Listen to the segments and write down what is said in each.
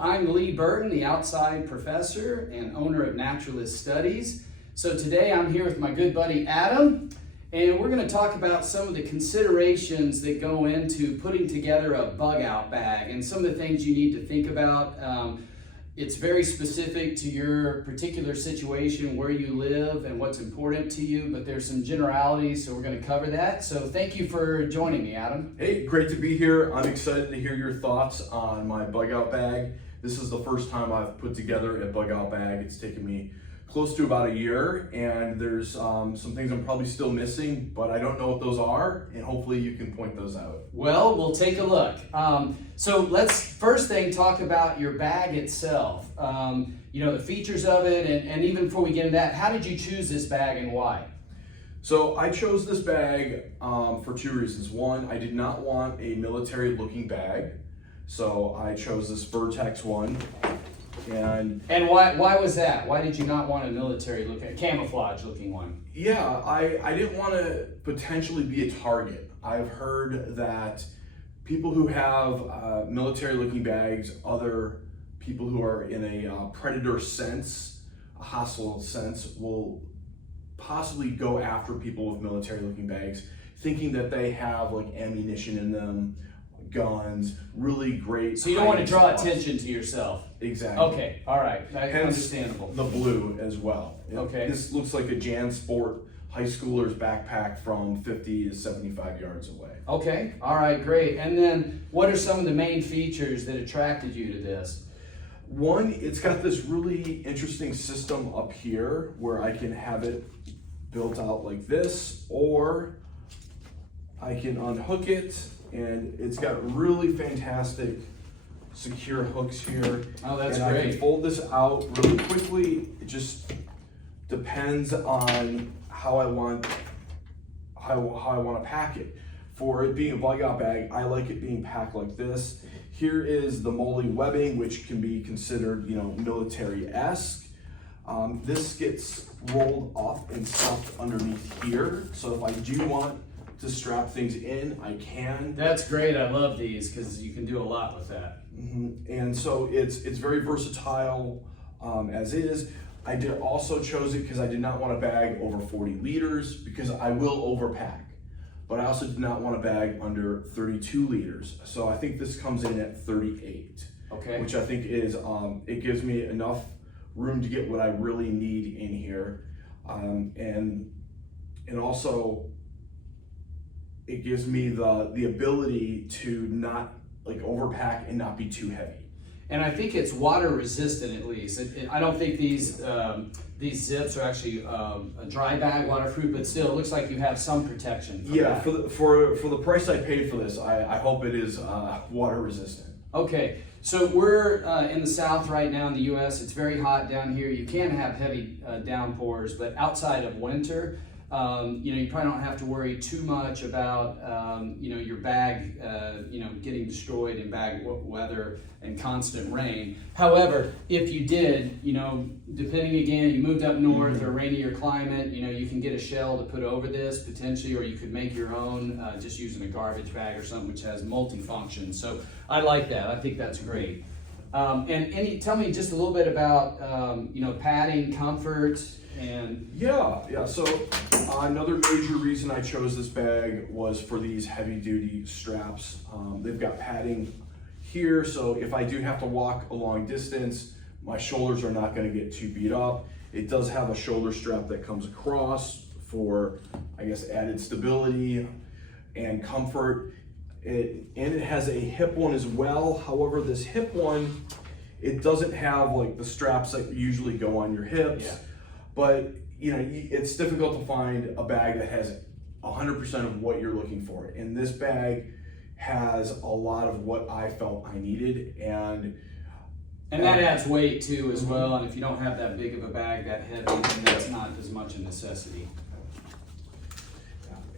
I'm Lee Burton, the outside professor and owner of Naturalist Studies. So today I'm here with my good buddy Adam, and we're going to talk about some of the considerations that go into putting together a bug out bag and some of the things you need to think about. It's very specific to your particular situation, where you live and what's important to you, but there's some generalities, so we're going to cover that. So thank you for joining me, Adam. Hey, great to be here. I'm excited to hear your thoughts on my bug out bag. This is the first time I've put together a bug out bag. It's taken me close to about a year, and there's some things I'm probably still missing, but I don't know what those are, and hopefully you can point those out. Well, we'll take a look. So let's first thing talk about your bag itself. The features of it, and even before we get into that, how did you choose this bag and why? So I chose this bag for two reasons. One, I did not want a military looking bag, so I chose this Vertex one. And why was that? Why did you not want a military looking, camouflage looking one? Yeah, I didn't want to potentially be a target. I've heard that people who have military looking bags, other people who are in a predator sense, a hostile sense, will possibly go after people with military looking bags, thinking that they have like ammunition in them, guns, really great. So you don't want to draw attention to yourself. Exactly. Okay, all right, that's understandable. The blue as well. Okay. This looks like a JanSport high schooler's backpack from 50 to 75 yards away. Okay, all right, great. And then what are some of the main features that attracted you to this? One, it's got this really interesting system up here where I can have it built out like this, or I can unhook it, and it's got really fantastic secure hooks here. Oh, that's and great. I can fold this out really quickly. It just depends on how I want to pack it. For it being a bug out bag, I like it being packed like this. Here is the MOLLE webbing, which can be considered, military-esque. This gets rolled up and stuffed underneath here. So if I do want to strap things in, I can. That's great. I love these because you can do a lot with that. And so it's very versatile as is. I also chose it because I did not want a bag over 40 liters because I will overpack. But I also did not want a bag under 32 liters. So I think this comes in at 38. Okay. Which I think is, it gives me enough room to get what I really need in here. And also, it gives me the ability to not overpack and not be too heavy. And I think it's water resistant at least. I don't think these zips are actually a dry bag waterproof, but still it looks like you have some protection. Yeah, for the price I paid for this, I hope it is water resistant. Okay, so we're in the South right now in the U.S. It's very hot down here. You can have heavy downpours, but outside of winter, you probably don't have to worry too much about, your bag, getting destroyed in bad weather and constant rain. However, if you did, depending again, you moved up north or rainier climate, you can get a shell to put over this potentially, or you could make your own just using a garbage bag or something which has multi-function. So I like that. I think that's great. And tell me just a little bit about, padding, comfort, and yeah. So another major reason I chose this bag was for these heavy-duty straps. They've got padding here, so if I do have to walk a long distance, my shoulders are not going to get too beat up. It does have a shoulder strap that comes across for, I guess, added stability and comfort. And it has a hip one as well. However, this hip one, it doesn't have like the straps that usually go on your hips. Yeah. But it's difficult to find a bag that has 100% of what you're looking for. And this bag has a lot of what I felt I needed, and that adds weight too as well. And if you don't have that big of a bag, that heavy, then that's not as much a necessity.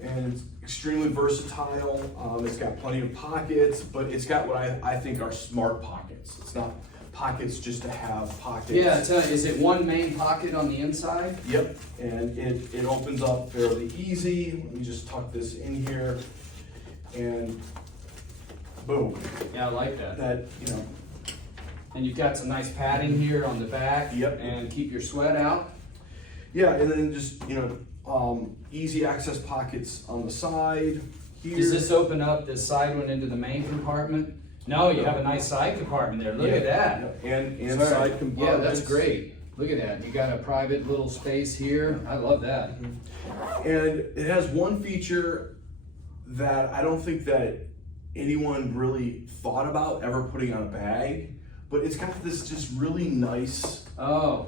And it's extremely versatile. It's got plenty of pockets, but it's got what I think are smart pockets. It's not pockets just to have pockets. Yeah, is it one main pocket on the inside? Yep, and it opens up fairly easy. Let me just tuck this in here, and boom. Yeah, I like that. That, And you've got some nice padding here on the back. Yep. And keep your sweat out. Yeah, and then just, easy access pockets on the side here. Does this open up this side one into the main compartment? No, you have a nice side compartment there. Look at that. Yeah, and Sorry. side compartments. Yeah, that's great. Look at that. You got a private little space here. I love that. And it has one feature that I don't think that anyone really thought about ever putting on a bag, but it's got this just really nice Oh,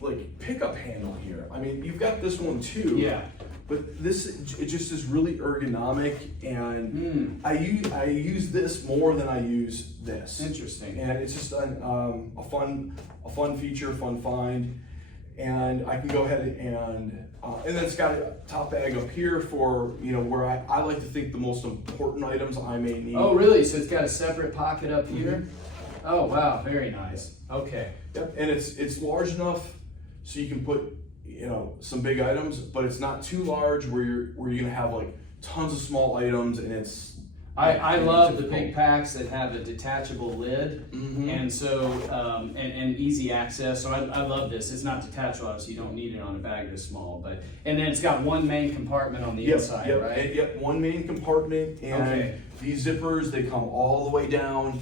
like pickup handle here. I mean, you've got this one too. yeah. But this, it just is really ergonomic, and I use this more than I use this. Interesting. And it's just a fun feature, fun find, and I can go ahead and then it's got a top bag up here for where I like to think the most important items I may need. Oh, really? So it's got a separate pocket up here? Oh, wow. Very nice. Okay. Yep. And it's large enough so you can put some big items, but it's not too large where you're gonna have like tons of small items, and it's. I love the big packs that have a detachable lid, Mm-hmm. and so and easy access. So I love this. It's not detachable, obviously you don't need it on a bag this small, and then it's got one main compartment on the inside, right? Yep, one main compartment, and Okay. these zippers, they come all the way down,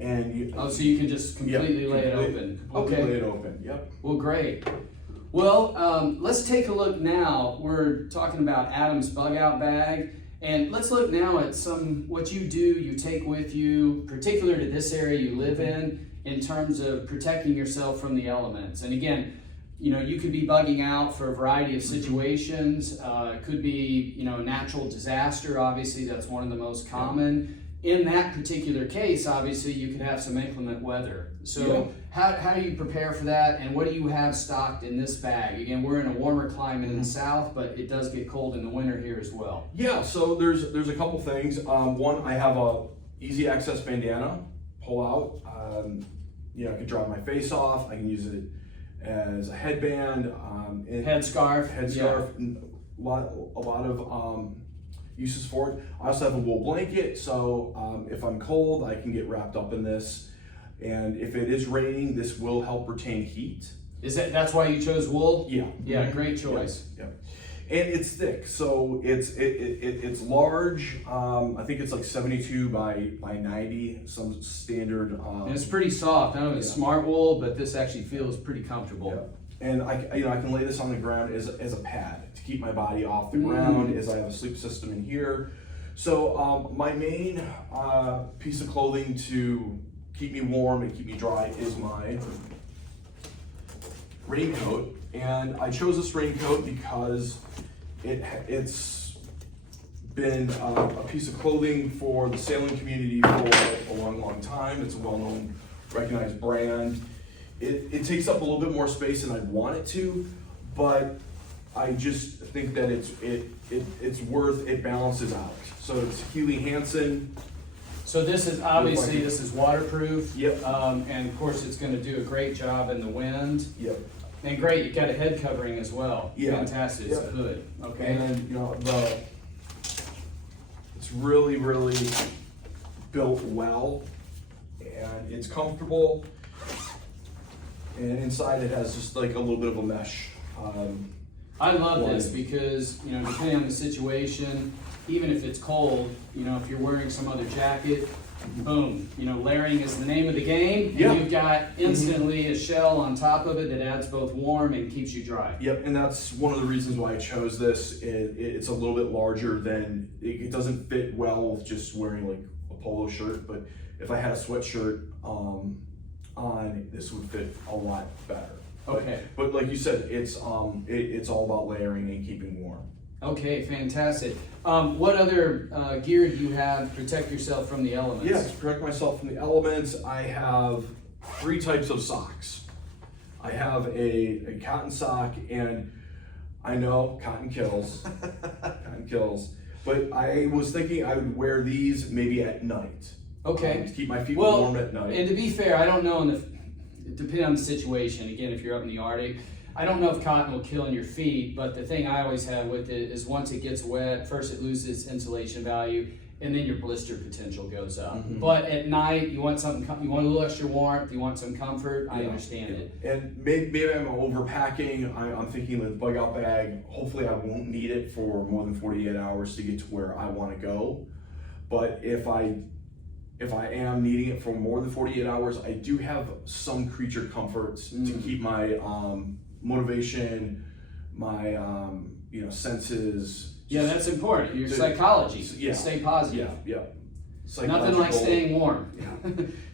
and So you can just completely lay it open. Completely Okay. lay it open. Yep. Well, great. Well, let's take a look now. We're talking about Adam's bug out bag, and let's look now at what you do, you take with you, particular to this area you live in terms of protecting yourself from the elements. And again, you could be bugging out for a variety of situations. It could be, a natural disaster. Obviously, that's one of the most common. In that particular case, obviously, you could have some inclement weather. So how do you prepare for that, and what do you have stocked in this bag? Again, we're in a warmer climate in the south, but it does get cold in the winter here as well. Yeah. So there's a couple things. One, I have a easy access bandana pull out. I can dry my face off. I can use it as a headband. Headscarf. Headscarf. A lot of uses for it. I also have a wool blanket, so if I'm cold, I can get wrapped up in this. And if it is raining, this will help retain heat. That's why you chose wool? Yeah. Yeah, great choice. Yep. And it's thick, so it's large. I think it's like 72 by 90, some standard. And it's pretty soft. I don't know if it's smart wool, but this actually feels pretty comfortable. Yep. And I can lay this on the ground as a pad to keep my body off the ground, as I have a sleep system in here. So my main piece of clothing to keep me warm and keep me dry is my raincoat. And I chose this raincoat because it's been a piece of clothing for the sailing community for a long time. It's a well-known, recognized brand. It takes up a little bit more space than I'd want it to, but I just think that it balances out. So it's Healy Hansen. So this is obviously waterproof. Yep. And of course it's going to do a great job in the wind. Yep. And great, you've got a head covering as well. Yeah. Fantastic. It's a hood. Okay. And it's really built well, and it's comfortable. And inside it has just like a little bit of a mesh. I love this because, depending on the situation, even if it's cold, if you're wearing some other jacket, boom, layering is the name of the game. And you've got instantly a shell on top of it that adds both warm and keeps you dry. Yep, and that's one of the reasons why I chose this. It's a little bit larger than, it doesn't fit well with just wearing like a polo shirt, but if I had a sweatshirt on, this would fit a lot better. Okay. But like you said, it's all about layering and keeping warm. Okay, fantastic. What other gear do you have to protect yourself from the elements? Yeah, to protect myself from the elements, I have 3 types of socks. I have a cotton sock, and I know cotton kills, but I was thinking I would wear these maybe at night. Okay. To keep my feet warm at night. And to be fair, I don't know, depending on the situation, again, if you're up in the Arctic, I don't know if cotton will kill in your feet, but the thing I always have with it is once it gets wet, first it loses its insulation value, and then your blister potential goes up. Mhm. But at night, you want something, you want a little extra warmth, you want some comfort. I understand it. And maybe I'm overpacking. I'm thinking with the bug out bag, hopefully I won't need it for more than 48 hours to get to where I want to go. But if I am needing it for more than 48 hours, I do have some creature comforts to keep my motivation, my senses. Yeah, that's important. Your psychology. Yeah. Stay positive. Yeah. Nothing like staying warm.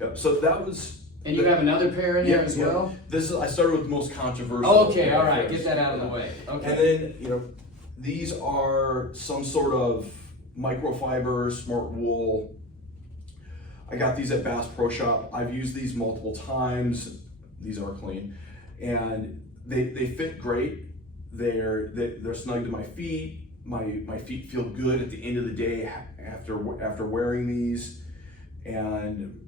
Yeah. So that was. And you have another pair in there as well? This is, I started with the most controversial. Oh, okay, all right. Get that out of the way. Okay. And then, these are some sort of microfiber, smart wool. I got these at Bass Pro Shop. I've used these multiple times. These are clean. And they fit great. They're snug to my feet. My feet feel good at the end of the day after wearing these. And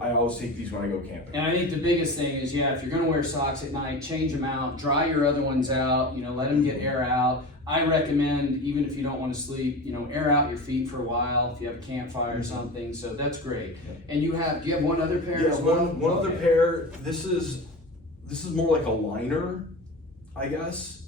I always take these when I go camping. And I think the biggest thing is, if you're going to wear socks at night, change them out, dry your other ones out, let them get air out. I recommend, even if you don't want to sleep, air out your feet for a while if you have a campfire or something. So that's great. Yeah. And do you have one other pair? Yeah, as well? one other pair. This is more like a liner, I guess.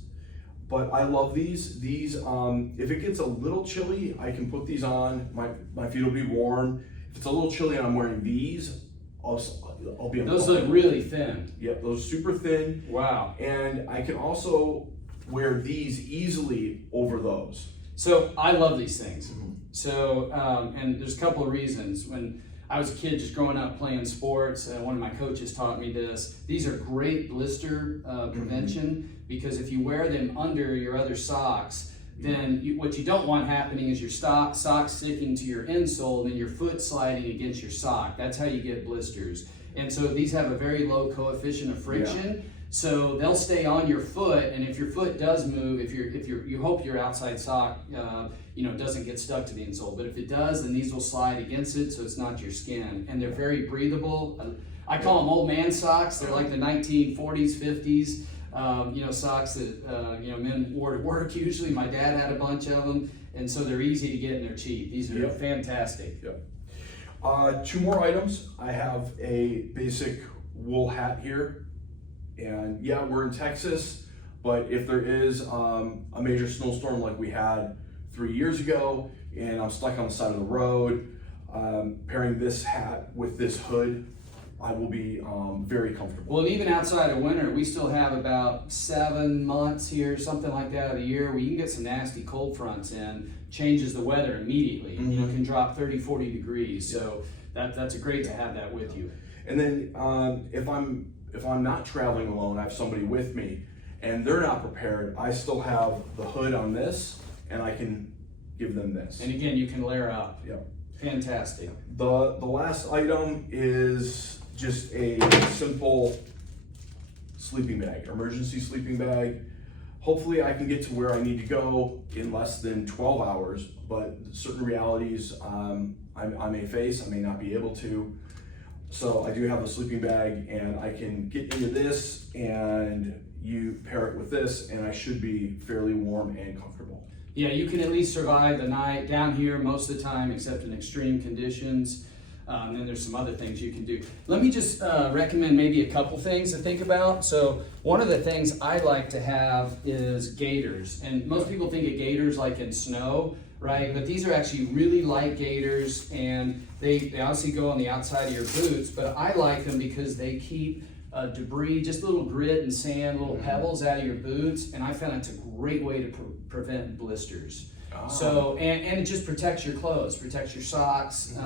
But I love these. These, if it gets a little chilly, I can put these on. My feet will be warm. If it's a little chilly and I'm wearing these, I'll be uncomfortable. Those look really thin. Yep, those are super thin. Wow. And I can also wear these easily over those. So I love these things. Mm-hmm. So, and there's a couple of reasons. When I was a kid just growing up playing sports, one of my coaches taught me this. These are great blister prevention because if you wear them under your other socks, then what you don't want happening is your sock sticking to your insole and then your foot sliding against your sock. That's how you get blisters. And so these have a very low coefficient of friction. Yeah. So they'll stay on your foot, and if your foot does move, you hope your outside sock doesn't get stuck to the insole. But if it does, then these will slide against it, so it's not your skin. And they're very breathable. I call them old man socks. They're like the 1940s, 50s. Socks that men wore to work usually. My dad had a bunch of them, and so they're easy to get and they're cheap. These are fantastic. Yep. 2 more items. I have a basic wool hat here. And we're in Texas, but if there is a major snowstorm like we had 3 years ago, and I'm stuck on the side of the road, pairing this hat with this hood, I will be very comfortable. Well, even outside of winter, we still have about 7 months here, something like that, of the year where you can get some nasty cold fronts in, changes the weather immediately. Mm-hmm. Can drop 30, 40 degrees. So that's great to have that with you. And then if I'm not traveling alone, I have somebody with me and they're not prepared, I still have the hood on this and I can give them this. And again, you can layer up. Yep. Fantastic. The last item is just a simple sleeping bag, emergency sleeping bag. Hopefully I can get to where I need to go in less than 12 hours, but certain realities I may face, I may not be able to. So I do have a sleeping bag and I can get into this and you pair it with this and I should be fairly warm and comfortable. Yeah, you can at least survive the night down here most of the time except in extreme conditions. Then there's some other things you can do. Let me just recommend maybe a couple things to think about. So one of the things I like to have is gaiters. And most people think of gaiters like in snow, right? But these are actually really light gaiters and they obviously go on the outside of your boots, but I like them because they keep debris, just little grit and sand, little pebbles out of your boots. And I found it's a great way to prevent blisters. So, and it just protects your clothes, protects your socks.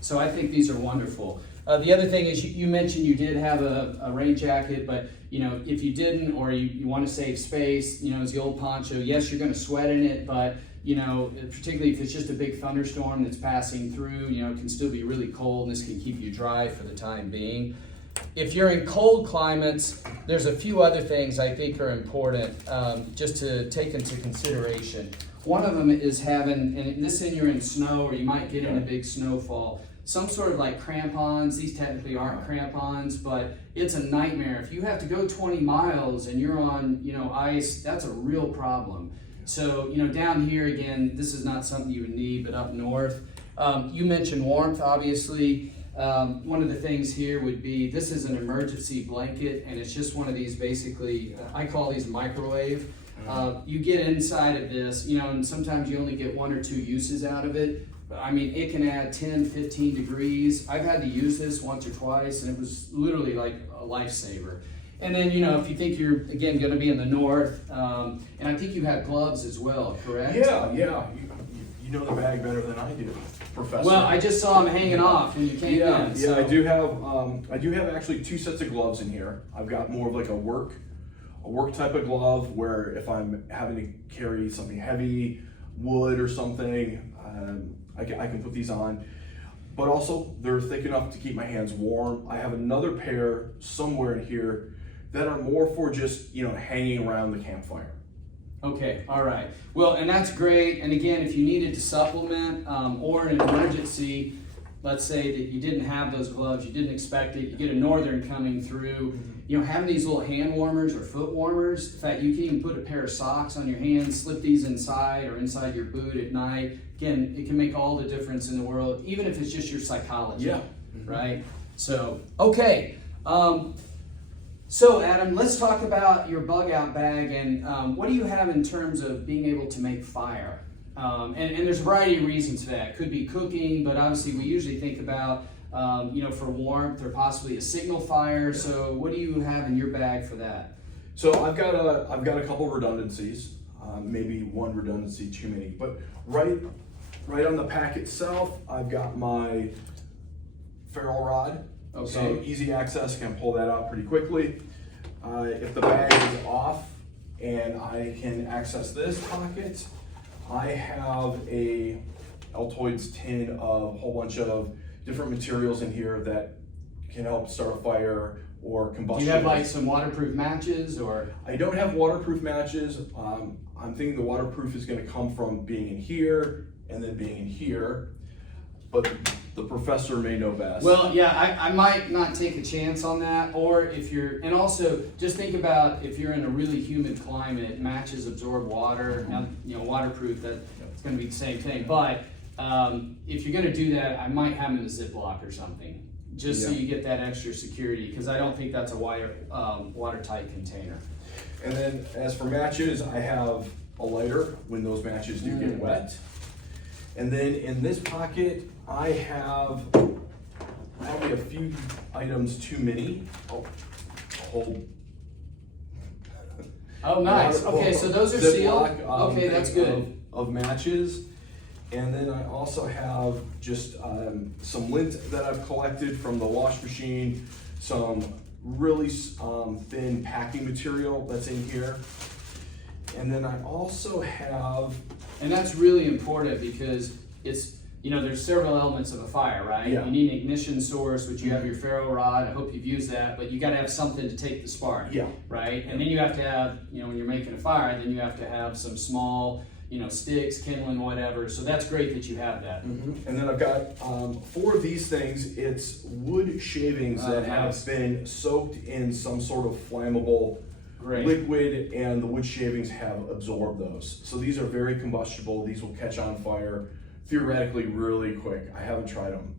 So I think these are wonderful. The other thing is you mentioned you did have a rain jacket, but if you didn't, or you want to save space, as the old poncho, yes, you're going to sweat in it, but particularly if it's just a big thunderstorm that's passing through, it can still be really cold and this can keep you dry for the time being. If you're in cold climates, there's a few other things I think are important just to take into consideration. One of them is having, and this in you're in snow or you might get in a big snowfall, some sort of like crampons. These technically aren't crampons, but it's a nightmare. If you have to go 20 miles and you're on, ice, that's a real problem. So, you know, down here again, this is not something you would need, but up north, you mentioned warmth, obviously. One of the things here would be, this is an emergency blanket, and it's just one of these basically, I call these microwave. You get inside of this, you know, and sometimes you only get 1 or 2 uses out of it. But I mean, it can add 10, 15 degrees. I've had to use this once or twice, and it was literally like a lifesaver. And then, you know, if you think you're, again, going to be in the north, and I think you have gloves as well, correct? Yeah. You know the bag better than I do, Professor. Well, I just saw them hanging off when you came in. So. I do have actually 2 sets of gloves in here. I've got more of like a work type of glove, where if I'm having to carry something heavy, wood or something, I can put these on. But also, they're thick enough to keep my hands warm. I have another pair somewhere in here that are more for just, you know, hanging around the campfire. Okay, all right. Well, and that's great. And again, if you needed to supplement or in an emergency, let's say that you didn't have those gloves, you didn't expect it, you get a northern coming through, you know, having these little hand warmers or foot warmers, in fact, you can even put a pair of socks on your hands, slip these inside or inside your boot at night. Again, it can make all the difference in the world, even if it's just your psychology, right? So, okay. So Adam, let's talk about your bug out bag, and what do you have in terms of being able to make fire? And there's a variety of reasons for that. It could be cooking, but obviously we usually think about, you know, for warmth or possibly a signal fire. So what do you have in your bag for that? So I've got a couple redundancies, maybe one redundancy too many, but right on the pack itself, I've got my ferrule rod. Okay. So easy access, can pull that out pretty quickly. If the bag is off and I can access this pocket, I have a Altoids tin of a whole bunch of different materials in here that can help start a fire or combustion. Do you have like some waterproof matches or? I don't have waterproof matches. I'm thinking the waterproof is going to come from being in here and then being in here, but the professor may know best. Well, yeah, I might not take a chance on that, or if you're, and also just think about if you're in a really humid climate, matches absorb water. Now, you know, waterproof, it's going to be the same thing. But if you're going to do that, I might have them in a Ziploc or something, just so you get that extra security, because I don't think that's a watertight container. And then as for matches, I have a lighter when those matches do get wet. And then in this pocket, I have probably a few items too many. Oh, nice. Okay, so those are sealed. Okay, that's good. Of matches. And then I also have just some lint that I've collected from the wash machine, some really thin packing material that's in here. And then I also have... And that's really important because it's, you know, there's several elements of a fire, right? Yeah. You need an ignition source, which you have your ferro rod. I hope you've used that, but you got to have something to take the spark, right? And then you have to have, you know, when you're making a fire, then you have to have some small, you know, sticks, kindling, whatever. So that's great that you have that. And then I've got 4 of these things. It's wood shavings that have been soaked in some sort of flammable liquid, and the wood shavings have absorbed those. So these are very combustible. These will catch on fire theoretically really quick. I haven't tried them.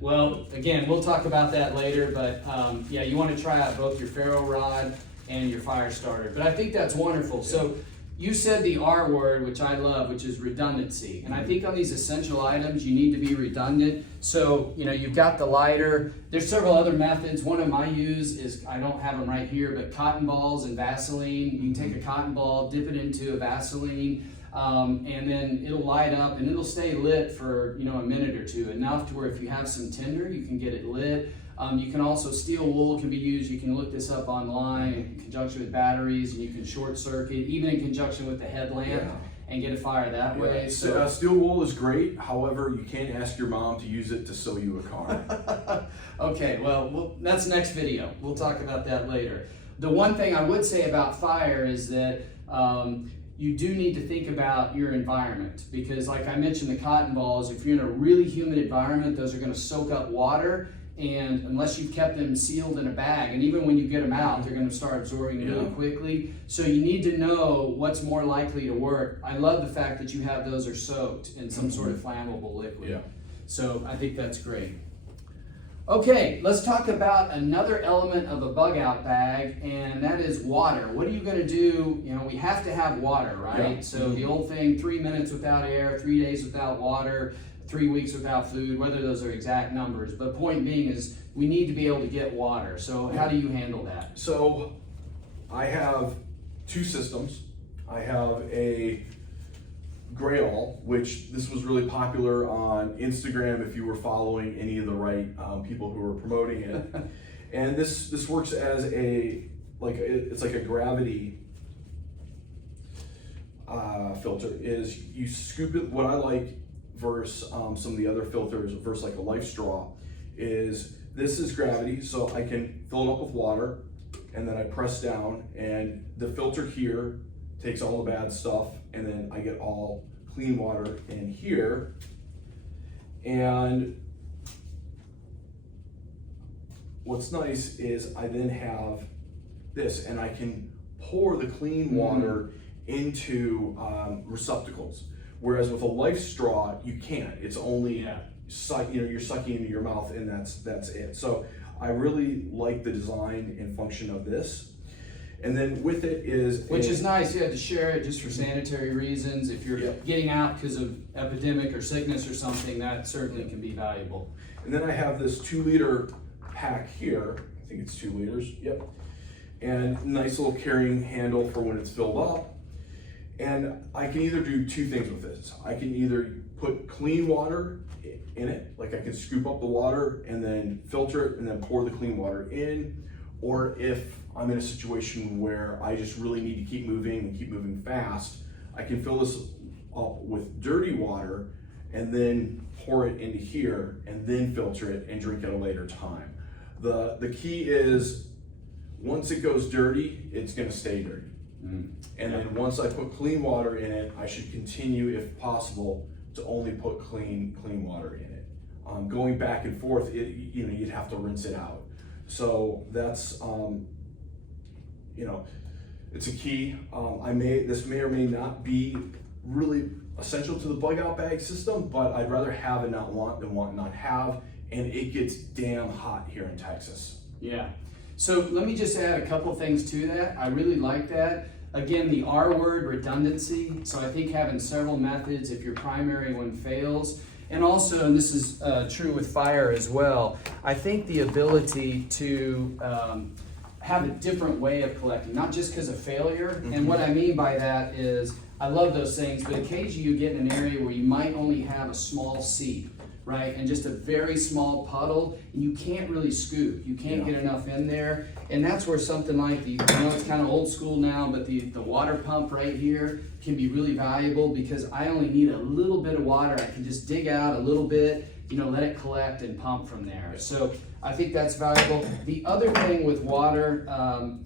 Well, again, we'll talk about that later, but yeah, you want to try out both your ferro rod and your fire starter. But I think that's wonderful. So you said the R word, which I love, which is redundancy. And I think on these essential items, you need to be redundant. So, you know, you've got the lighter. There's several other methods. One of them I use is, I don't have them right here, but cotton balls and Vaseline. You can take a cotton ball, dip it into a Vaseline, and then it'll light up and it'll stay lit for, you know, a minute or two, enough to where if you have some tinder, you can get it lit. You can also, steel wool can be used. You can look this up online in conjunction with batteries, and you can short circuit, even in conjunction with the headlamp, and get a fire that way. So steel wool is great. However, you can't ask your mom to use it to sew you a car. Okay, well, that's next video. We'll talk about that later. The one thing I would say about fire is that you do need to think about your environment, because like I mentioned, the cotton balls, if you're in a really humid environment, those are going to soak up water. and unless you've kept them sealed in a bag, and even when you get them out, they're going to start absorbing really quickly. So you need to know what's more likely to work. I love the fact that you have those are soaked in some sort of flammable liquid. Yeah. So I think that's great. Okay, let's talk about another element of a bug out bag, and that is water. What are you going to do? You know, we have to have water, right? Yeah. So the old thing, 3 minutes without air, 3 days without water, 3 weeks without food, whether those are exact numbers. But point being is we need to be able to get water. So how do you handle that? So I have two systems. I have a Grail, which this was really popular on Instagram if you were following any of the right people who were promoting it. And this works as it's like a gravity filter. Is you scoop it. What I like versus some of the other filters versus like a Life Straw is this is gravity, so I can fill it up with water and then I press down and the filter here takes all the bad stuff and then I get all clean water in here. And what's nice is I then have this and I can pour the clean water into receptacles. Whereas with a Life Straw, you can't. It's only you're sucking into your mouth, and that's it. So I really like the design and function of this. And then with it is which is nice. You had to share it just for sanitary reasons. If you're getting out because of epidemic or sickness or something, that certainly can be valuable. And then I have this 2-liter pack here. I think it's 2 liters. Yep. And nice little carrying handle for when it's filled up. And I can either do two things with this. I can either put clean water in it, like I can scoop up the water and then filter it and then pour the clean water in. Or if I'm in a situation where I just really need to keep moving fast, I can fill this up with dirty water and then pour it into here and then filter it and drink at a later time. The key is once it goes dirty, it's gonna stay dirty. And then once I put clean water in it, I should continue, if possible, to only put clean water in it. Going back and forth, you'd have to rinse it out. So that's, it's a key. This may or may not be really essential to the bug out bag system, but I'd rather have and not want than want and not have. And it gets damn hot here in Texas. Yeah. So let me just add a couple things to that. I really like that. Again, the R word, redundancy. So I think having several methods if your primary one fails. And also, and this is true with fire as well, I think the ability to have a different way of collecting, not just because of failure. And what I mean by that is, I love those things, but occasionally you get in an area where you might only have a small seep, right? And just a very small puddle, and you can't really scoop. You can't get enough in there. And that's where something like it's kind of old school now, but the water pump right here can be really valuable because I only need a little bit of water. I can just dig out a little bit, let it collect and pump from there. So I think that's valuable. The other thing with water,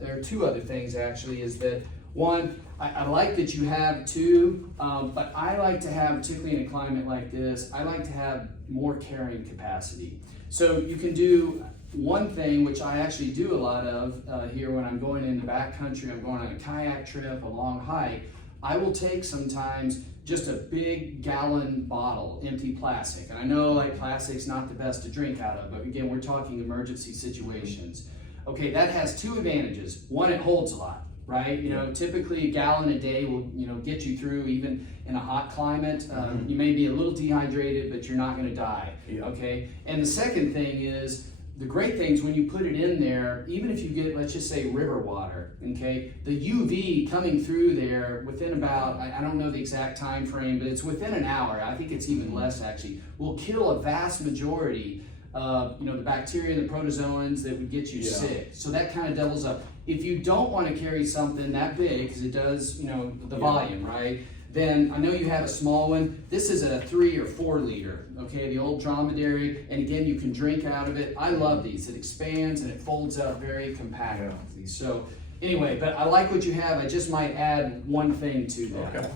there are two other things actually, is that one, I like that you have two, but I like to have, particularly in a climate like this, I like to have more carrying capacity. So you can do one thing, which I actually do a lot of here when I'm going in the backcountry, I'm going on a kayak trip, a long hike, I will take sometimes just a big gallon bottle, empty plastic. And I know like plastic's not the best to drink out of, but again, we're talking emergency situations. Okay, that has two advantages. One, it holds a lot. Right? Typically a gallon a day will, get you through even in a hot climate. You may be a little dehydrated, but you're not going to die. Okay? And the second thing is, the great thing is when you put it in there, even if you get, let's just say, river water, okay? The UV coming through there within about, I don't know the exact time frame, but it's within an hour, I think it's even less actually, will kill a vast majority of, the bacteria and the protozoans that would get you sick. So that kind of doubles up. If you don't want to carry something that big, because it does, the volume, right? Then I know you have a small one. This is a 3 or 4 liter, okay? The old dromedary, and again, you can drink out of it. I love these. It expands and it folds up very compactly. So anyway, but I like what you have. I just might add one thing to that. Okay.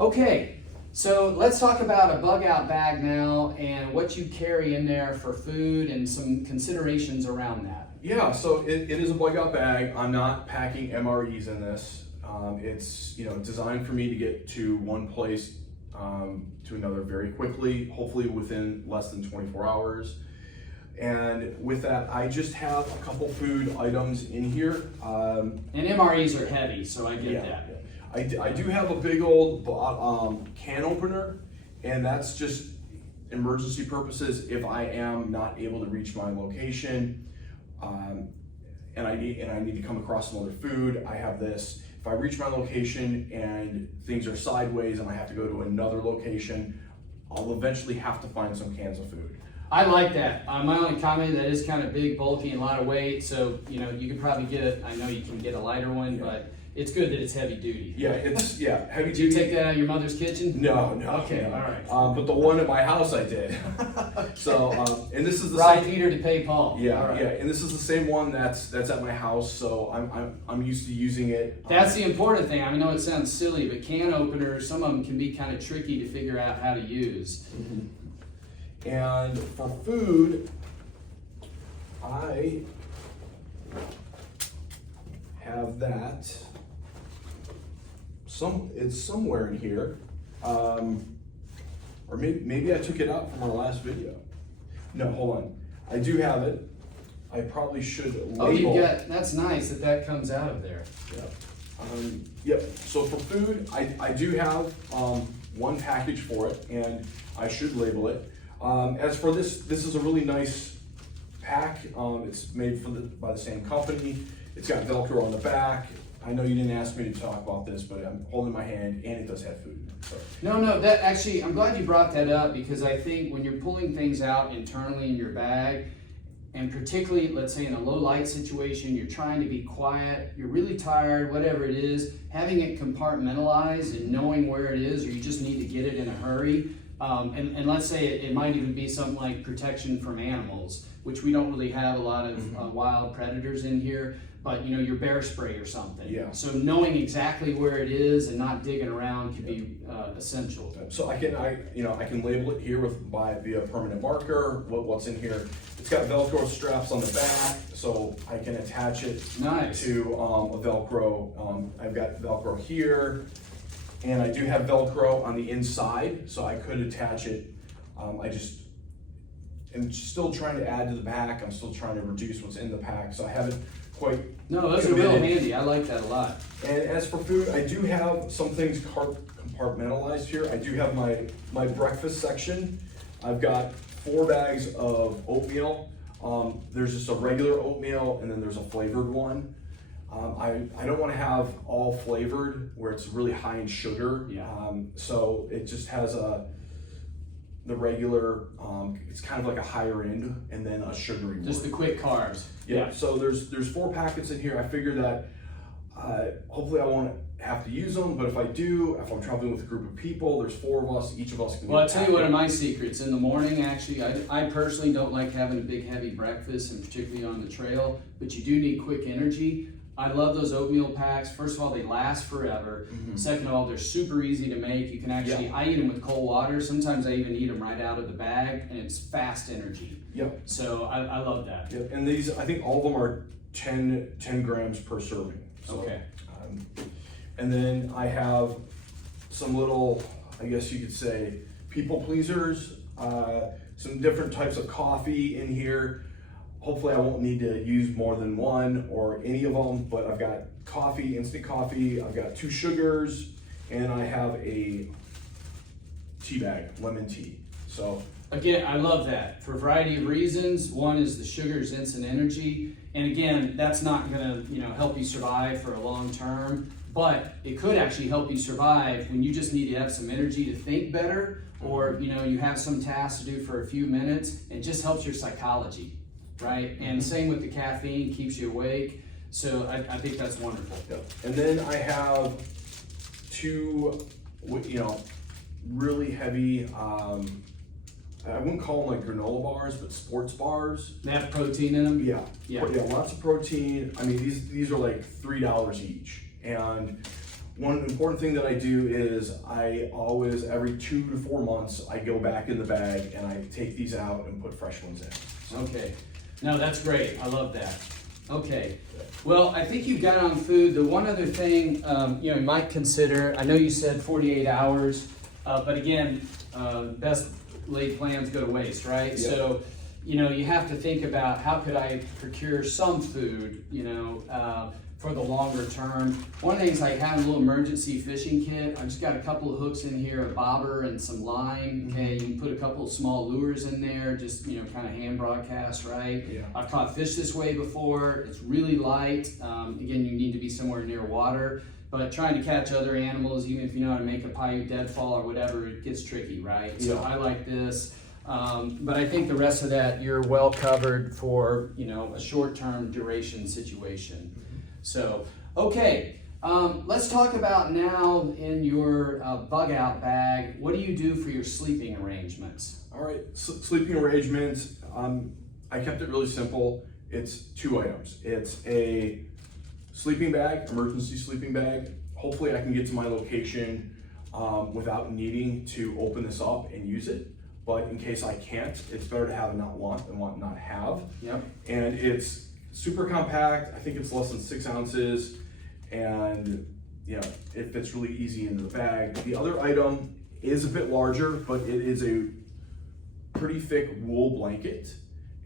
Okay, So let's talk about a bug out bag now and what you carry in there for food and some considerations around that. Yeah, so it is a bug out bag. I'm not packing MREs in this. It's designed for me to get to one place to another very quickly, hopefully within less than 24 hours. And with that, I just have a couple food items in here. And MREs are heavy, so I get that. I do have a big old can opener, and that's just emergency purposes if I am not able to reach my location, and I need to come across some other food. I have this. If I reach my location and things are sideways and I have to go to another location, I'll eventually have to find some cans of food. I like that. My only comment, that is kind of big, bulky, and a lot of weight. So you could probably get I know you can get a lighter one, but it's good that it's heavy duty. Yeah, it's heavy Did you duty. take that out of your mother's kitchen? No. Okay, all right. But the one at my house I did. So, and this is the Ride same. Peter to pay Paul. Yeah, All right. yeah, and this is the same one that's at my house. So I'm used to using it. That's the important thing. I know it sounds silly, but can openers, some of them can be kind of tricky to figure out how to use. And for food, I have that. It's somewhere in here, or maybe I took it out from our last video. No, hold on. I do have it. I probably should label. Oh, you got, that's nice that comes out of there. Yep. So for food, I do have one package for it, and I should label it. As for this is a really nice pack. It's made by the same company. It's got Velcro on the back. I know you didn't ask me to talk about this, but I'm holding my hand, and it does have food. So. No, that actually, I'm glad you brought that up, because I think when you're pulling things out internally in your bag, and particularly, let's say in a low light situation, you're trying to be quiet, you're really tired, whatever it is, having it compartmentalized and knowing where it is, or you just need to get it in a hurry. And let's say it might even be something like protection from animals, which we don't really have a lot of wild predators in here, but your bear spray or something. Yeah. So knowing exactly where it is and not digging around could be essential. So I can label it here via permanent marker. What's in here? It's got Velcro straps on the back, so I can attach it Nice. to a Velcro. I've got Velcro here, and I do have Velcro on the inside, so I could attach it. I just am still trying to add to the back. I'm still trying to reduce what's in the pack, so I haven't quite. No, those are real committed. handy. I like that a lot. And as for food, I do have some things compartmentalized here. I do have my breakfast section. I've got 4 bags of oatmeal. There's just a regular oatmeal, and then there's a flavored one. I don't want to have all flavored where it's really high in sugar. Yeah. So it just has the regular, it's kind of like a higher end, and then a sugary one. Just the quick carbs. Yeah, so there's 4 packets in here. I figure that hopefully I won't have to use them, but if I do, if I'm traveling with a group of people, there's 4 of us, each of us can Well, I'll get a tell you one of packet. my secrets. In the morning, actually, I personally don't like having a big heavy breakfast, and particularly on the trail, but you do need quick energy. I love those oatmeal packs. First of all, they last forever. Second of all, they're super easy to make. You can actually, I eat them with cold water. Sometimes I even eat them right out of the bag, and it's fast energy. Yep. So I love that. Yep, and these, I think all of them are 10 grams per serving. So, Okay. And then I have some little, I guess you could say, people pleasers, some different types of coffee in here. Hopefully I won't need to use more than one or any of them, but I've got coffee, instant coffee, I've got 2 sugars, and I have a tea bag, lemon tea. So Again, I love that for a variety of reasons. One is the sugar's instant energy, and again, that's not going to help you survive for a long term, but it could actually help you survive when you just need to have some energy to think better, or you have some tasks to do for a few minutes. It just helps your psychology, right? And same with the caffeine, keeps you awake. So I think that's wonderful. Yep. And then I have 2, really heavy, I wouldn't call them like granola bars, but sports bars. They have protein in them? Yeah. Yeah. Lots of protein. I mean, these are like $3 each. And one important thing that I do is I always, every 2 to 4 months, I go back in the bag and I take these out and put fresh ones in. Okay, no, that's great. I love that. Okay, well, I think you've got on food. The one other thing you might consider, I know you said 48 hours, but again, best laid plans go to waste, right? Yeah. So, you have to think about how could I procure some food, for the longer term. One of the things, I have a little emergency fishing kit. I've just got a couple of hooks in here, a bobber and some line. Okay, you can put a couple of small lures in there, just kind of hand broadcast, right? Yeah. I've caught fish this way before. It's really light. Again, you need to be somewhere near water. But trying to catch other animals, even if you know how to make a Paiute deadfall or whatever, it gets tricky, right? Yeah. So I like this. But I think the rest of that, you're well covered for, a short-term duration situation. So, okay, let's talk about now in your bug out bag, what do you do for your sleeping arrangements? All right, sleeping arrangements, I kept it really simple. It's 2 items. It's a sleeping bag, emergency sleeping bag. Hopefully I can get to my location without needing to open this up and use it. But in case I can't, it's better to have and not want than want and not have. Yep. And it's super compact. I think it's less than 6 ounces, and it fits really easy into the bag. The other item is a bit larger, but it is a pretty thick wool blanket.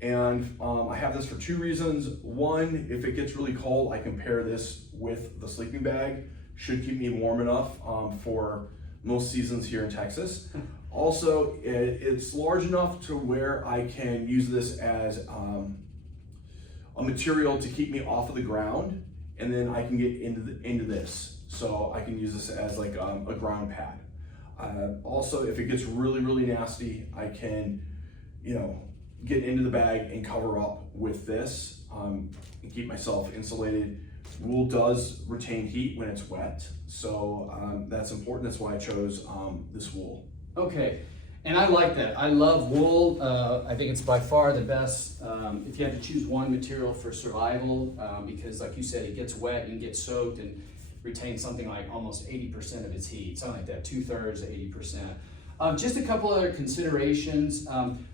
And I have this for 2 reasons. One, if it gets really cold, I can pair this with the sleeping bag. Should keep me warm enough for most seasons here in Texas. Also, it's large enough to where I can use this as a material to keep me off of the ground, and then I can get into this. So I can use this as like a ground pad. Also, if it gets really, really nasty, I can, get into the bag and cover up with this and keep myself insulated. Wool does retain heat when it's wet, so that's important. That's why I chose this wool. Okay, and I like that. I love wool. I think it's by far the best if you had to choose one material for survival, because like you said, it gets wet and gets soaked and retains something like almost 80% of its heat, something like that, 2/3 to 80%. Just a couple other considerations.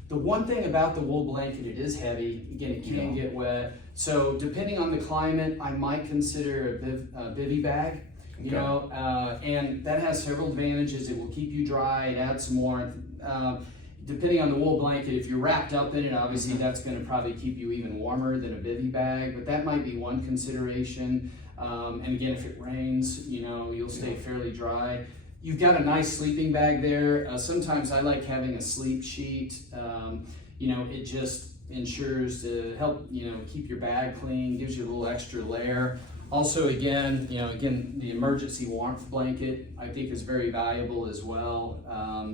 The one thing about the wool blanket, it is heavy. Again, it can get wet. So depending on the climate, I might consider a bivy bag. And that has several advantages. It will keep you dry, it adds some warmth. Depending on the wool blanket, if you're wrapped up in it, obviously that's going to probably keep you even warmer than a bivy bag, but that might be one consideration. And again, if it rains, you'll stay fairly dry. You've got a nice sleeping bag there. Sometimes I like having a sleep sheet. It just ensures to help, keep your bag clean, gives you a little extra layer. Also, again, the emergency warmth blanket I think is very valuable as well.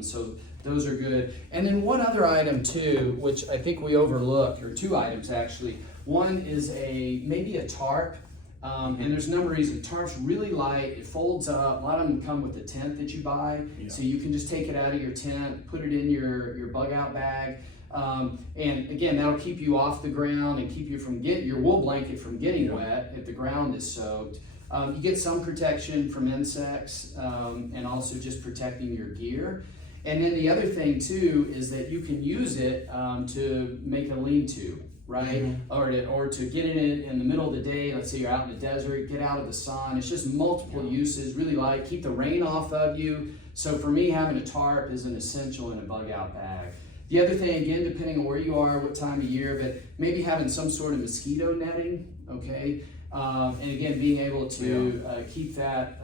So those are good. And then one other item too, which I think we overlook, or 2 items actually. One is maybe a tarp. And there's a number of reasons. The tarp's really light, it folds up. A lot of them come with the tent that you buy. Yeah. So you can just take it out of your tent, put it in your bug out bag. And again, that'll keep you off the ground and keep you from your wool blanket from getting wet if the ground is soaked. You get some protection from insects and also just protecting your gear. And then the other thing too is that you can use it to make a lean-to, right? Mm-hmm. Or to get in it in the middle of the day. Let's say you're out in the desert, get out of the sun. It's just multiple uses, really light, keep the rain off of you. So for me, having a tarp is an essential in a bug out bag. The other thing, again, depending on where you are, what time of year, but maybe having some sort of mosquito netting, okay? And again, being able to keep that,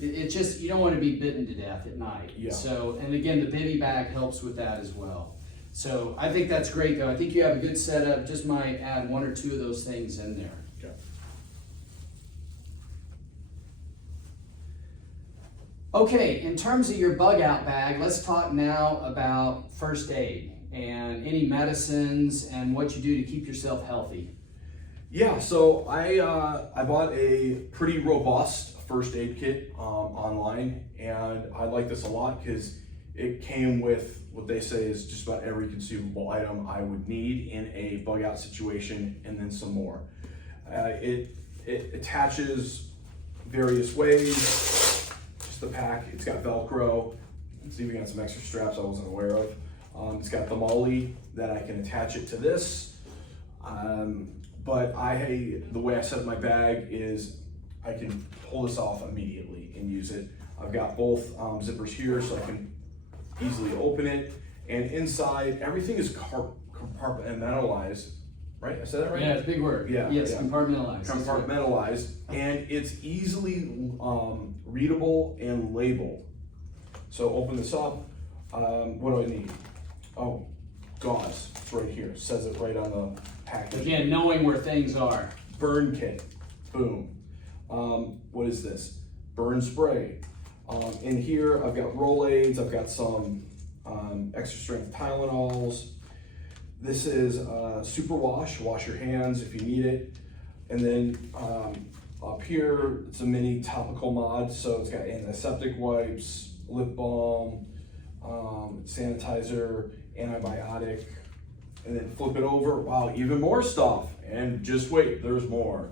it's just, you don't want to be bitten to death at night. Yeah. So, and again, the bivy bag helps with that as well. So I think that's great though. I think you have a good setup. Just might add 1 or 2 of those things in there. Okay. Okay, in terms of your bug out bag, let's talk now about first aid and any medicines and what you do to keep yourself healthy. Yeah, so I bought a pretty robust first aid kit online, and I like this a lot because it came with what they say is just about every consumable item I would need in a bug out situation, and then some more. It attaches various ways. Just the pack, it's got Velcro. It's even got some extra straps I wasn't aware of. It's got the MOLLE that I can attach it to this. But the way I set up my bag is I can pull this off immediately and use it. I've got both zippers here so I can easily open it. And inside, everything is compartmentalized, right? I said that right? Yeah, it's a big word. Yeah, Yes, yeah. compartmentalized. Compartmentalized, and it's easily readable and labeled. So open this up. What do I need? Oh, gauze. It's right here. It says it right on the package. Again, knowing where things are. Burn kit. Boom. What is this? Burn spray. In here, I've got Rolaids. I've got some extra strength Tylenols. This is super wash. Wash your hands if you need it. And then up here, it's a mini topical mod. So it's got antiseptic wipes, lip balm, sanitizer, antibiotic, and then flip it over. Wow, even more stuff. And just wait, there's more.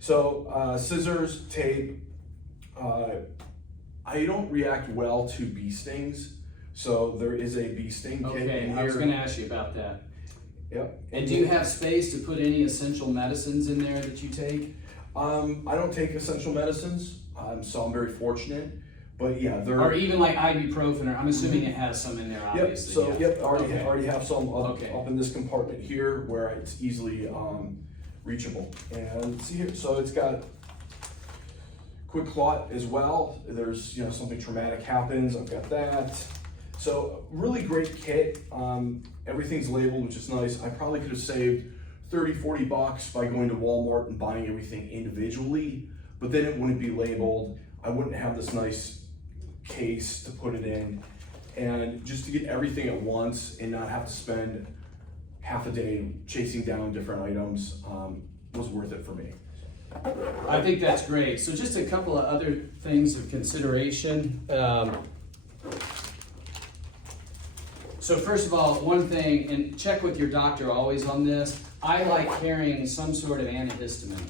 So scissors, tape. I don't react well to bee stings, so there is a bee sting kit in Okay, here. I was going to ask you about that. Yep. And do you have space to put any essential medicines in there that you take? I don't take essential medicines, so I'm very fortunate. But yeah, they're. Or even like ibuprofen, or I'm assuming it has some in there, Yep. obviously. So yeah. yep, already have some Okay. up in this compartment here where it's easily reachable. And see here, so it's got quick clot as well. There's something traumatic happens. I've got that. So really great kit. Everything's labeled, which is nice. I probably could have saved $30-40 by going to Walmart and buying everything individually, but then it wouldn't be labeled. I wouldn't have this nice case to put it in, and just to get everything at once and not have to spend half a day chasing down different items was worth it for me. I think that's great. So just a couple of other things of consideration. So first of all, one thing, and check with your doctor always on this, I like carrying some sort of antihistamine.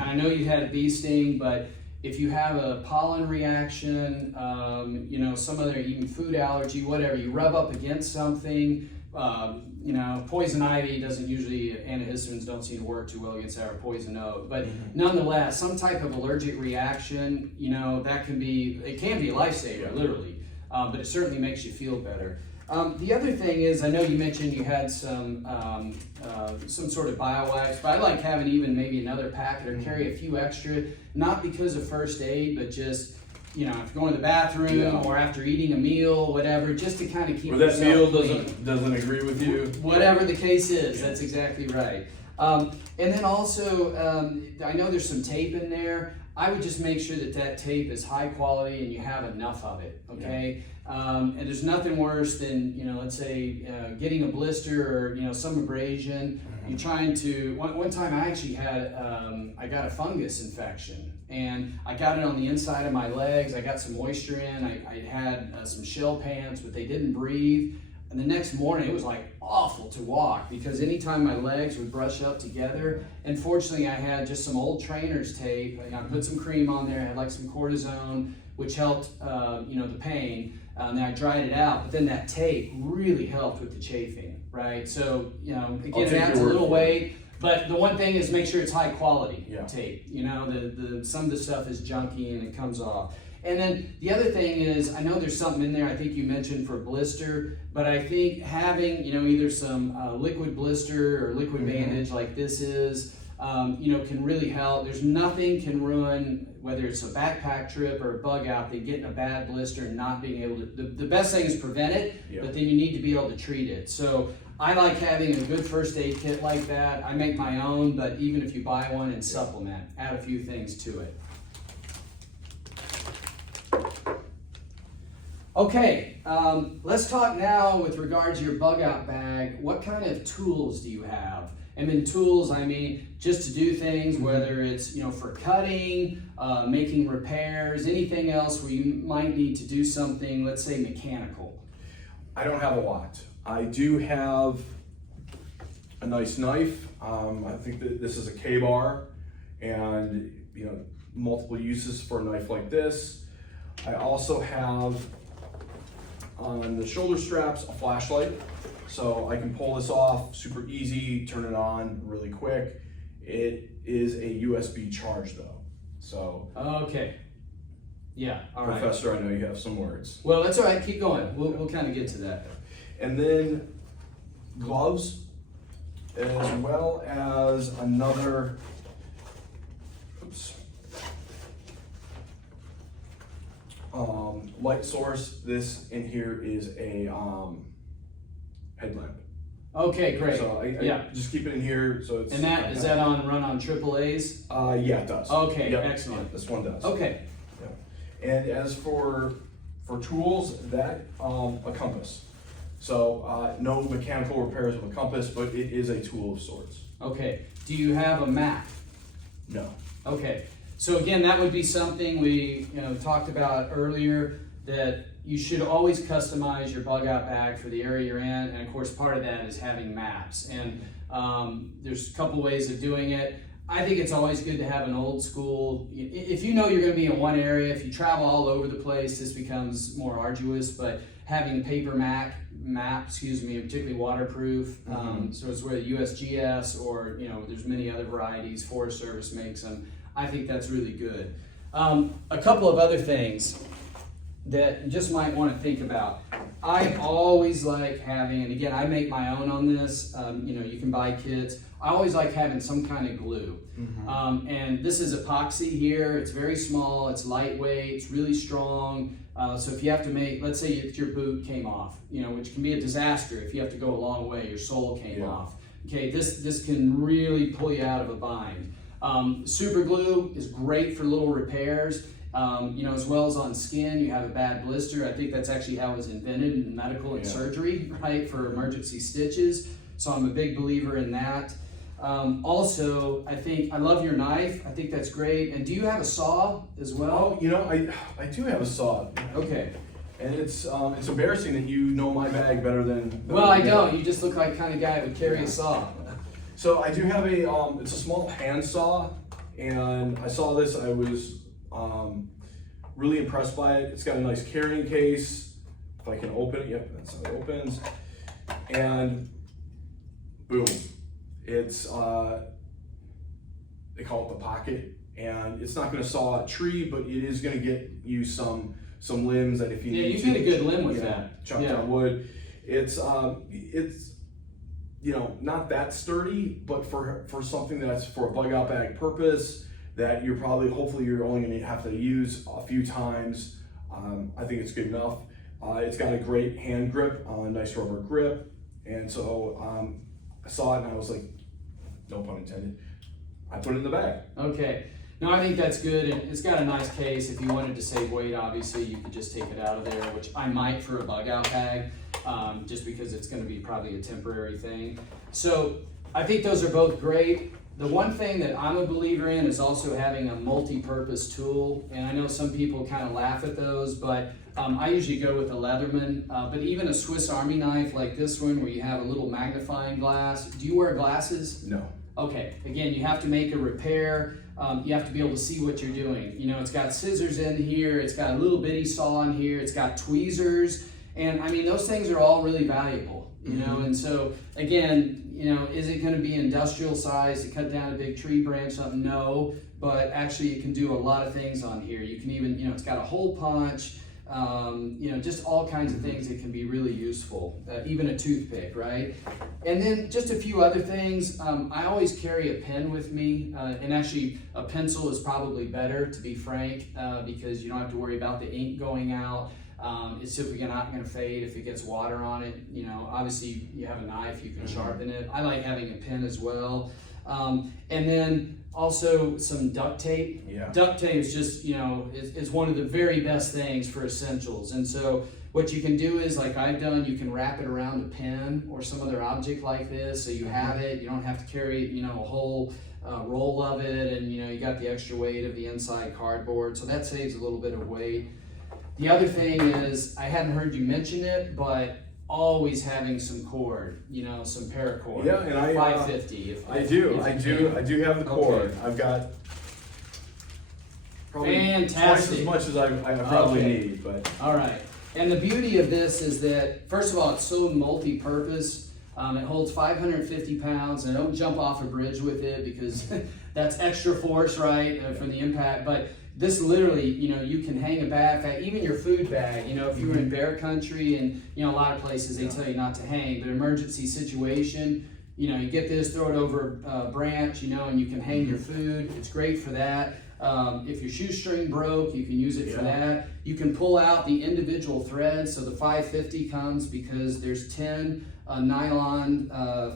I know you had a bee sting, but if you have a pollen reaction, some other even food allergy, whatever, you rub up against something, poison ivy doesn't usually, antihistamines don't seem to work too well against that, or poison oak. But nonetheless, some type of allergic reaction, that can be a lifesaver, literally, but it certainly makes you feel better. The other thing is, I know you mentioned you had some sort of bio-wipes, but I like having even maybe another packet or carry a few extra, not because of first aid, but just, if you're going to the bathroom or after eating a meal, whatever, just to kind of keep yourself that meal clean. doesn't agree with you. Whatever the case is, that's exactly right. And then also, I know there's some tape in there. I would just make sure that tape is high quality and you have enough of it, okay? And there's nothing worse than, let's say getting a blister or, some abrasion. You're trying to, one time I actually had, I got a fungus infection, and I got it on the inside of my legs. I got some moisture in. I had some shell pants, but they didn't breathe. And the next morning, it was like awful to walk because anytime my legs would brush up together, and fortunately I had just some old trainer's tape. I put some cream on there. I had like some cortisone, which helped, the pain. And then I dried it out, but then that tape really helped with the chafing, right? So, again, it adds a little weight. But the one thing is make sure it's high quality tape. Some of the stuff is junky and it comes off. And then the other thing is, I know there's something in there I think you mentioned for blister, but I think having, either some liquid blister or liquid bandage like this is, can really help. There's nothing can ruin, whether it's a backpack trip or a bug out, than getting a bad blister and not being able to, the best thing is prevent it, but then you need to be able to treat it. So I like having a good first aid kit like that. I make my own, but even if you buy one and supplement, add a few things to it. Okay, let's talk now with regard to your bug out bag. What kind of tools do you have? And in tools, I mean just to do things, whether it's for cutting, making repairs, anything else where you might need to do something, let's say mechanical. I don't have a lot. I do have a nice knife. I think that this is a K-bar, and multiple uses for a knife like this. I also have on the shoulder straps a flashlight, so I can pull this off super easy, turn it on really quick. It is a USB charge though, so. Okay. Yeah, all right. Professor, I know you have some words. Well, that's all right, keep going. We'll kind of get to that. And then gloves, as well as another, light source. This in here is a headlamp. Okay, great. So I Yeah. just keep it in here so it's. And that, is that run on AAA's? Yeah, it does. Okay, Yep. excellent. This one does. Okay, And as for tools, that a compass. So no mechanical repairs of a compass, but it is a tool of sorts. okay. Do you have a map? No. Okay, so again, that would be something we talked about earlier, that you should always customize your bug out bag for the area you're in, and of course part of that is having maps. And there's a couple ways of doing it. I think it's always good to have an old school, if you know you're going to be in one area, if you travel all over the place, this becomes more arduous, but having paper map, particularly waterproof, so it's where the USGS or, there's many other varieties, Forest Service makes them. I think that's really good. A couple of other things that you just might want to think about. I always like having, and again, I make my own on this, you can buy kits. I always like having some kind of glue. And this is epoxy here. It's very small, it's lightweight, it's really strong. So if you have to make, let's say if your boot came off, which can be a disaster if you have to go a long way, your sole came off. Okay, this can really pull you out of a bind. Super glue is great for little repairs. As well as on skin, you have a bad blister. I think that's actually how it was invented in medical and surgery, right, for emergency stitches. So I'm a big believer in that. Also, I love your knife. I think that's great. And do you have a saw as well? Oh, I do have a saw. Okay. And it's embarrassing that you know my bag better than. Well, I don't. You just look like the kind of guy that would carry a saw. So I do have it's a small hand saw, and I saw this. I was really impressed by it. It's got a nice carrying case. If I can open it, yep, that's how it opens. And boom, it's they call it the pocket, and it's not going to saw a tree, but it is going to get you some limbs that if you need to. Yeah, you get a good limb with that. Chop down wood. It's not that sturdy, but for something that's for a bug out bag purpose, that hopefully you're only going to have to use a few times. I think it's good enough. It's got a great hand grip, nice rubber grip, and so I saw it and I was like, no pun intended, I put it in the bag. Okay. No, I think that's good, and it's got a nice case. If you wanted to save weight, obviously, you could just take it out of there, which I might for a bug out bag, just because it's going to be probably a temporary thing. So I think those are both great. The one thing that I'm a believer in is also having a multi-purpose tool, and I know some people kind of laugh at those, but I usually go with a Leatherman, but even a Swiss Army knife like this one where you have a little magnifying glass. Do you wear glasses? No. Okay, again, you have to make a repair. You have to be able to see what you're doing. It's got scissors in here, it's got a little bitty saw in here, it's got tweezers, and I mean, those things are all really valuable, and so, again, is it going to be industrial size to cut down a big tree branch, something? No, but actually you can do a lot of things on here. You can even, it's got a hole punch, just all kinds of things that can be really useful, even a toothpick, right? And then just a few other things. I always carry a pen with me, and actually a pencil is probably better, to be frank, because you don't have to worry about the ink going out. It's simply not going to fade if it gets water on it. Obviously you have a knife, you can sharpen it. I like having a pen as well. And then also some duct tape. Yeah. Duct tape is just, it's one of the very best things for essentials. And so what you can do is, like I've done, you can wrap it around a pen or some other object like this, so you have it. You don't have to carry, a whole roll of it, and you got the extra weight of the inside cardboard, so that saves a little bit of weight. The other thing is, I hadn't heard you mention it, but always having some cord, some paracord. Yeah, and 550. I do have the cord. Okay. I've got Probably twice Fantastic. as much as I probably Okay. need, but All right. And the beauty of this is that, first of all, it's so multi-purpose. It holds 550 pounds, and don't jump off a bridge with it because that's extra force, right, from the impact. But this literally, you can hang a bag, in fact, even your food bag, if you were in bear country and, a lot of places they tell you not to hang, but emergency situation, you get this, throw it over a branch, and you can hang your food. It's great for that. If your shoestring broke, you can use it for that. You can pull out the individual threads. So the 550 comes because there's 10 nylon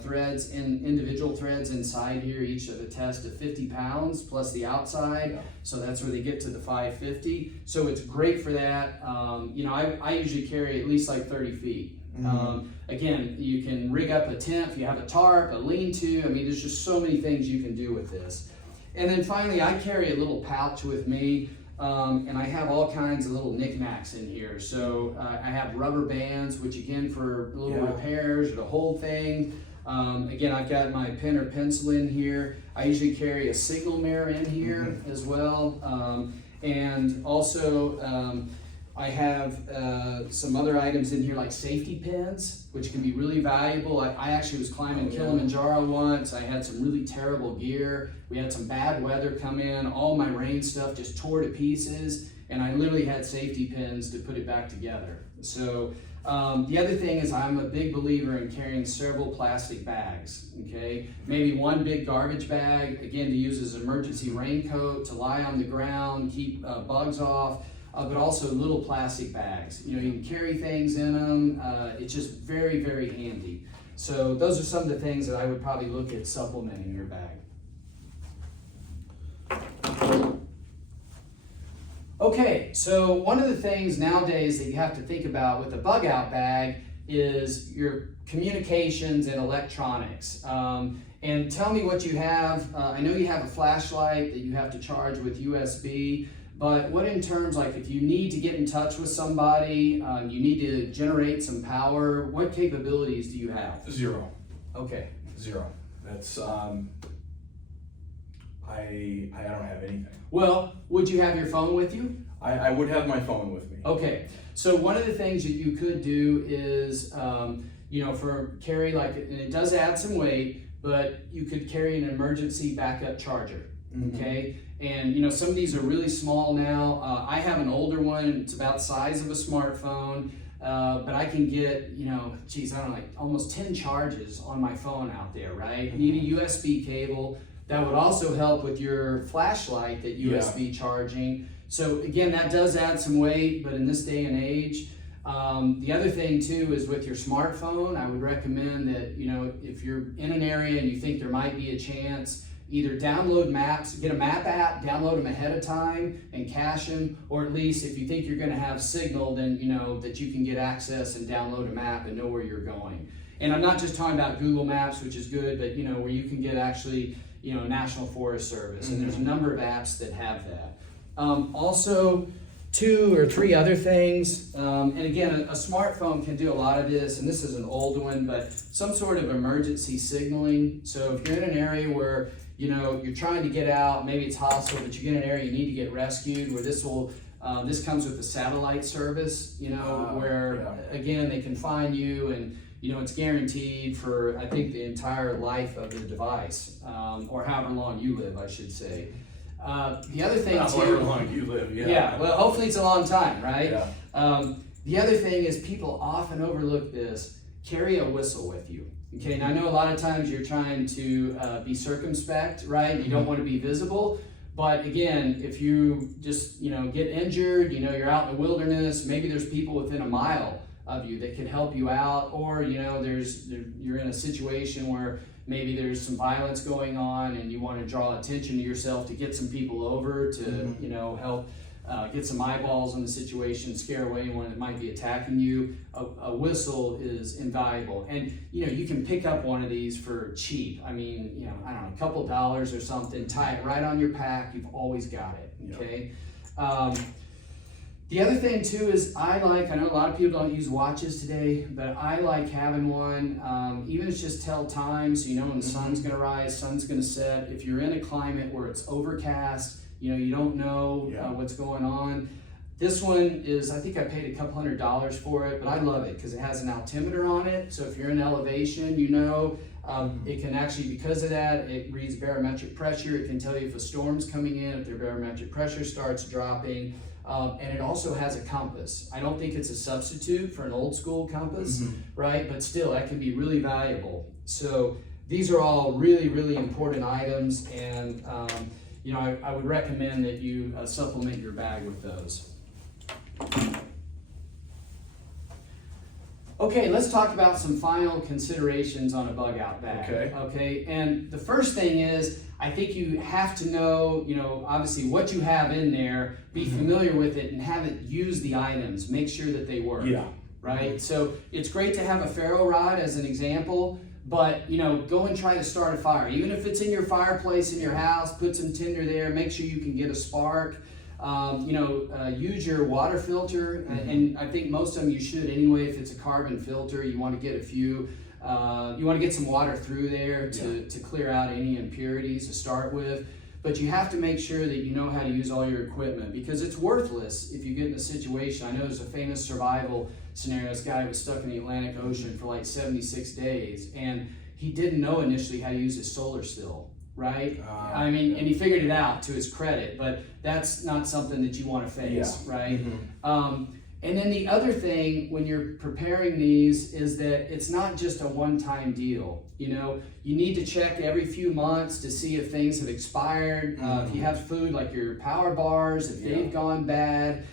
threads and individual threads inside here, each of a test of 50 pounds plus the outside. Yeah. So that's where they get to the 550. So it's great for that. I usually carry at least like 30 feet. Again, you can rig up a tent if you have a tarp, a lean-to. I mean, there's just so many things you can do with this. And then finally, I carry a little pouch with me, and I have all kinds of little knickknacks in here. So I have rubber bands, which again, for little repairs or to hold things. Again, I've got my pen or pencil in here. I usually carry a signal mirror in here as well. And also, I have some other items in here like safety pins, which can be really valuable. I actually was climbing Kilimanjaro once. I had some really terrible gear. We had some bad weather come in. All my rain stuff just tore to pieces, and I literally had safety pins to put it back together. So the other thing is I'm a big believer in carrying several plastic bags, okay? Maybe one big garbage bag, again, to use as an emergency raincoat, to lie on the ground, keep bugs off. But also little plastic bags. You can carry things in them. It's just very, very handy. So those are some of the things that I would probably look at supplementing your bag. Okay, so one of the things nowadays that you have to think about with a bug out bag is your communications and electronics. And tell me what you have. I know you have a flashlight that you have to charge with USB. But what in terms, like if you need to get in touch with somebody, you need to generate some power, what capabilities do you have? Zero. Okay. Zero. That's, I don't have anything. Well, would you have your phone with you? I would have my phone with me. Okay. So one of the things that you could do is, for carry, like, and it does add some weight, but you could carry an emergency backup charger. Okay. And some of these are really small now. I have an older one. It's about the size of a smartphone, but I can get almost 10 charges on my phone out there, right? Need a USB cable. That would also help with your flashlight, that USB charging. So again, that does add some weight, but in this day and age, the other thing too is with your smartphone, I would recommend that, if you're in an area and you think there might be a chance, either download maps, get a map app, download them ahead of time and cache them, or at least if you think you're going to have signal, then that you can get access and download a map and know where you're going. And I'm not just talking about Google Maps, which is good, but where you can get actually National Forest Service, and there's a number of apps that have that. Also, 2 or 3 other things, and again, a smartphone can do a lot of this, and this is an old one, but some sort of emergency signaling. So if you're in an area where you're trying to get out, maybe it's hostile, but you get in an area you need to get rescued, where this comes with a satellite service, again, they can find you, and it's guaranteed for, I think, the entire life of the device, or however long you live, I should say. The other thing too, however long you live, well, hopefully it's a long time, right? Yeah. The other thing is people often overlook this. Carry a whistle with you. Okay, and I know a lot of times you're trying to be circumspect, right? You don't want to be visible. But again, if you just get injured, you're out in the wilderness, maybe there's people within a mile of you that could help you out, or you're in a situation where maybe there's some violence going on and you want to draw attention to yourself to get some people over to help get some eyeballs on the situation, scare away anyone that might be attacking you. A whistle is invaluable, and you can pick up one of these for cheap. I mean, I don't know, a couple dollars or something. Tie it right on your pack. You've always got it. Okay. The other thing too is I know a lot of people don't use watches today, but I like having one, even if it's just tell time, so when the sun's gonna rise, sun's gonna set. If you're in a climate where it's overcast, You know, you don't know what's going on. This one is, I think I paid a couple $100 for it, but I love it because it has an altimeter on it. So if you're in elevation, you know, it can actually, because of that, it reads barometric pressure. It can tell you if a storm's coming in, if their barometric pressure starts dropping. And it also has a compass. I don't think it's a substitute for an old school compass, right? But still, that can be really valuable. So these are all really, really important items, and you know, I would recommend that you supplement your bag with those. Okay, let's talk about some final considerations on a bug out bag. Okay, and the first thing is, I think you have to know, you know, obviously what you have in there, be familiar with it, and have it use the items. Make sure that they work. Right? So it's great to have a ferro rod as an example, but, you know, go and try to start a fire. Even if it's in your fireplace in your house, put some tinder there, make sure you can get a spark. You know, use your water filter, and I think most of them you should anyway. If it's a carbon filter, you want to get a few. You want to get some water through there to clear out any impurities to start with. But you have to make sure that you know how to use all your equipment, because it's worthless if you get in a situation. I know there's a famous survival scenario. This guy was stuck in the Atlantic Ocean for like 76 days, and he didn't know initially how to use his solar still. Right? I mean, and he figured it out to his credit, but that's not something that you want to face, right? And then the other thing when you're preparing these is that it's not just a one-time deal. You know, you need to check every few months to see if things have expired. If you have food like your power bars, if they've gone bad.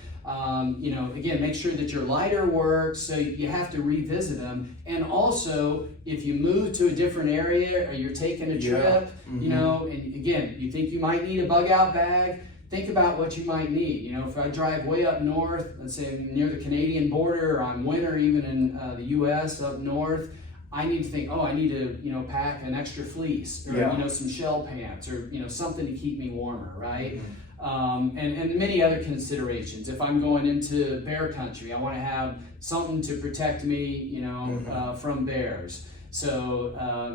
You know, again, make sure that your lighter works, so you have to revisit them. And also, if you move to a different area or you're taking a trip, you know, and again, you think you might need a bug out bag, think about what you might need. You know, if I drive way up north, let's say near the Canadian border, or I'm winter even in the US up north, I need to think, oh, I need to, you know, pack an extra fleece, or, you know, some shell pants, or, you know, something to keep me warmer, right? And many other considerations. If I'm going into bear country, I want to have something to protect me, you know, from bears. So,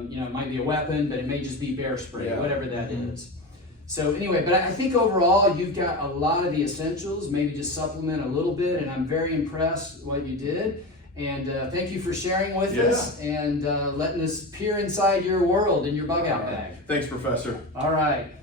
you know, it might be a weapon, but it may just be bear spray, whatever that is. So anyway, but I think overall you've got a lot of the essentials. Maybe just supplement a little bit, and I'm very impressed what you did. And thank you for sharing with us and letting us peer inside your world in your bug out bag. Thanks, Professor. All right.